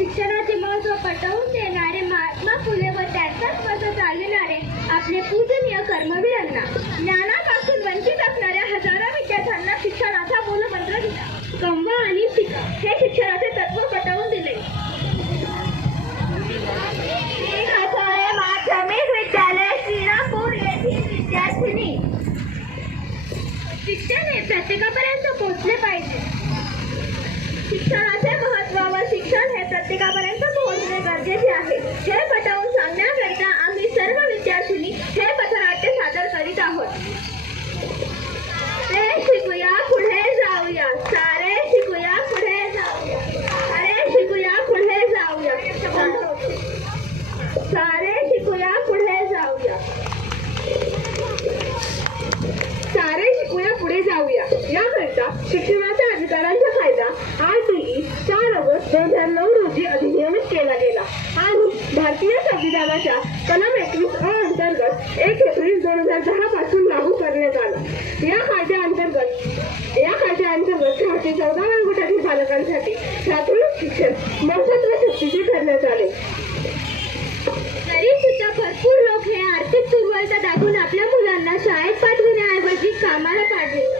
शिक्षणाचे महत्त्व पटवून देणारे महात्मा फुले व त्यांचा मत चालविणारे आपले पूजनीय कर्मवीरांना. ज्ञानापासून वंचित असणाऱ्या हजारो विद्यार्थ्यांना शिक्षणाचा मूलमंत्र दिला. कमवा आणि शिका हे शिक्षणाचे तत्व पटवून दिले. माध्यमिक विद्यालय विद्यार्थिनी. शिक्षण हे प्रत्येकापर्यंत पोहोचले पाहिजे. शिक्षणाचे प्रत्येकापर्यंत पोहोचणे गरजेचे आहे. हे पटवून सांगण्याकरिता आम्ही सर्व विद्यार्थिनी हे पथनाट्य सादर करीत आहोत. ते शिकूया पुढे जाऊया. सारे शिकूया पुढे जाऊया. अरे शिकूया पुढे जाऊया. सारे शिकूया पुढे जाऊया. सारे शिकूया पुढे जाऊया. याकरिता शिक्षण नऊ रोजी अधिनियमित केला गेला. आणि भारतीय संविधानाच्या कलम एकवीस अ अंतर्गत एक एप्रिल दोन हजार दहा पासून लागू करण्यात आला. या कायद्याअंतर्गत या कायद्याअंतर्गत सहा चौदा वयोगटातील बालकांसाठी प्राथमिक शिक्षण मोफत व सक्तीचे करण्यात आले. तरी सुद्धा भरपूर लोक हे आर्थिक दुर्बलता दाखवून आपल्या मुलांना शाळेत पाठविण्याऐवजी कामाला पाठवितात.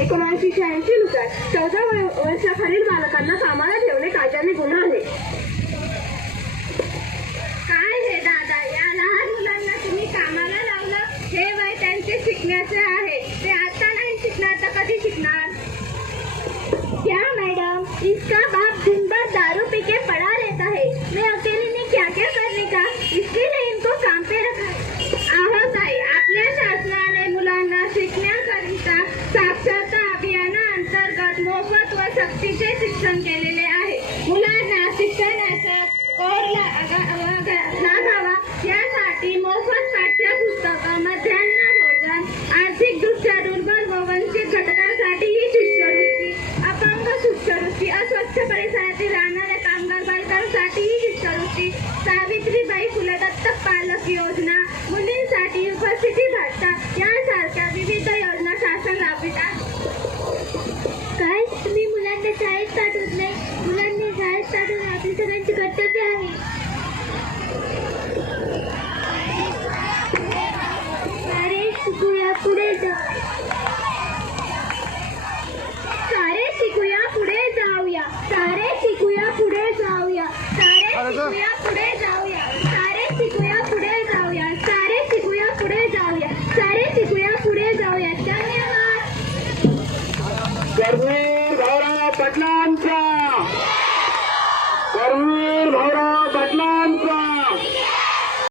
एकोणीसशे एकोणऐंशी शहाऐंशी नुसार चौदा वर्षाखालील बालकांना कामाला ठेवणे कायद्याने गुन्हा आहे. काय हे दादा? या लहान मुलांना तुम्ही कामाला लावलं? हे वय त्यांचे शिकण्याचे आहे. ते आता नाही शिकणार तर कधी शिकणार? क्या मॅडम इसका बाप दिनभर दारू पिके पड़ा रहता है मैं अकेले ने क्या क्या करने का? इसके लिए अभियानाअंतर्गत मोफत व सक्तीचे शिक्षण केलेले आहे. मुलांना शिक्षणाचा लागावा यासाठी मोफत पाठ्यपुस्तक मध्यान्ह भोजन आर्थिकदृष्ट्या दुर्बल व वंचित घटकांसाठी ही शिष्यवृत्ती अपंग शिष्यवृत्ती अस्वच्छ परिसरातील राहणाऱ्या कामगार बालकांसाठी ही शिष्यवृत्ती सावित्रीबाई फुले दत्तक पालक योजना मुलींसाठी उपस्थिती भत्ता यासारख्या विविध योजना शासन राबवितात आहे. शाळेत पाठवत नाही. मुलांनी शाळेत पाठवणे आपली सगळ्यांची कर्तव्य आहे. सारे शिकूया पुढे जा. सारे शिकूया पुढे जाऊया. सारे शिकूया पुढे जाऊया. सारे शिकूया पुढे जाऊया. सारे शिकूया पुढे जाऊया. सारे शिकूया पुढे जाऊया. सारे शिकूया पुढे जाऊया. धन्यवाद. बदलांचा करवीर भाऊराव बदलांचा